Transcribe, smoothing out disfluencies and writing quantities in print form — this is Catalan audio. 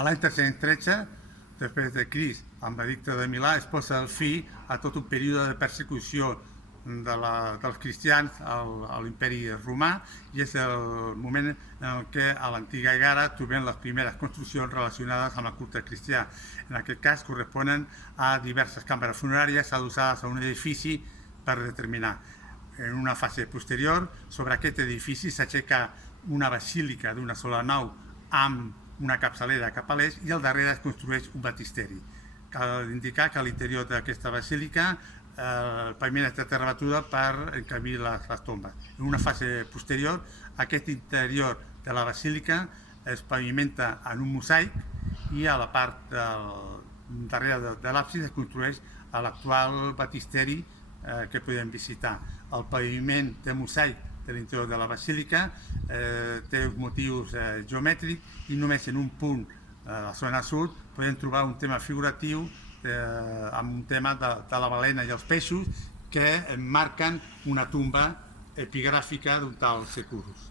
A l'any 313, després de Crist, amb l'edicte de Milà, es posa fi a tot un període de persecució dels cristians a l'imperi romà, i és el moment en què a l'antiga Egara trobem les primeres construccions relacionades amb el culte cristià. En aquest cas corresponen a diverses cambres funeràries adossades a un edifici per determinar. En una fase posterior, sobre aquest edifici s'aixeca una basílica d'una sola nau amb una capçalera cap a l'est, i al darrere es construeix un baptisteri. Cal indicar que a l'interior d'aquesta basílica el paviment està terra batuda per encabir les tombes. En una fase posterior, aquest interior de la basílica es pavimenta en un mosaic, i a la part darrere de l'absis es construeix l'actual baptisteri que podem visitar. El paviment de mosaic de l'interior de la basílica té uns motius geomètrics, i només en un punt a la zona sud podem trobar un tema figuratiu amb un tema de la balena i els peixos que marquen una tumba epigràfica d'un tal Securus.